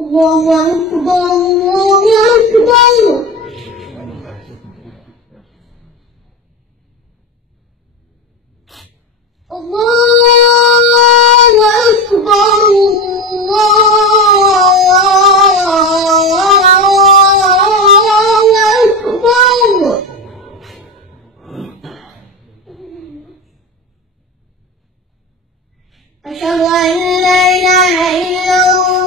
الله أكبر الله أكبر. الله أكبر الله أكبر. أشهد أن لا إله إلا الله.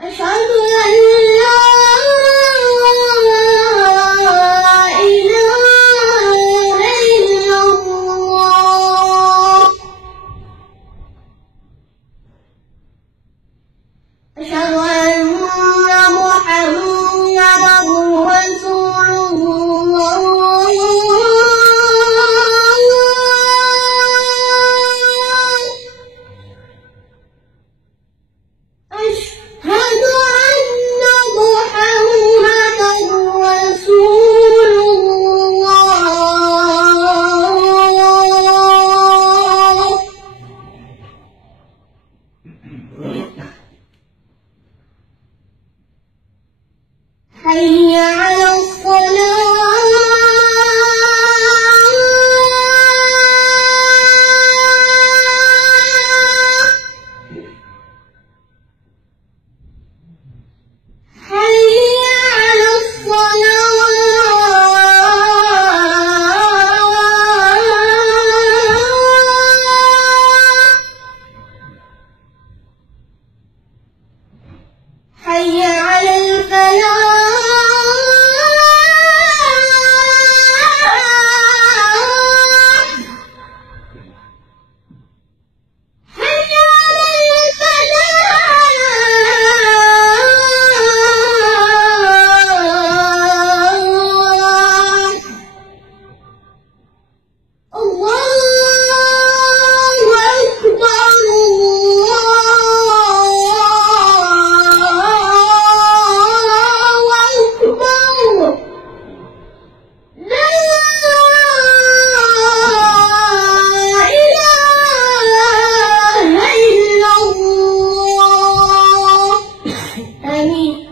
أشهد أن لا إله إلا الله. أشهد أن محمدًا رسول الله. أشهد أن محمدًا رسول الله. حي على الصلاة. حي على الصلاة. حي على الفلاح.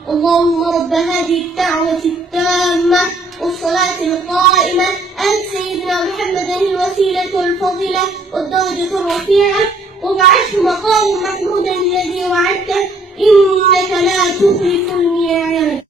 اللهم رب هذه الدعوة التامة والصلاة القائمة آت سيدنا محمدا الوسيلة والفضيلة والدرجة الرفيعة وابعثه مقام محمودا الذي وعدته إنك لا تخلف الميعاد.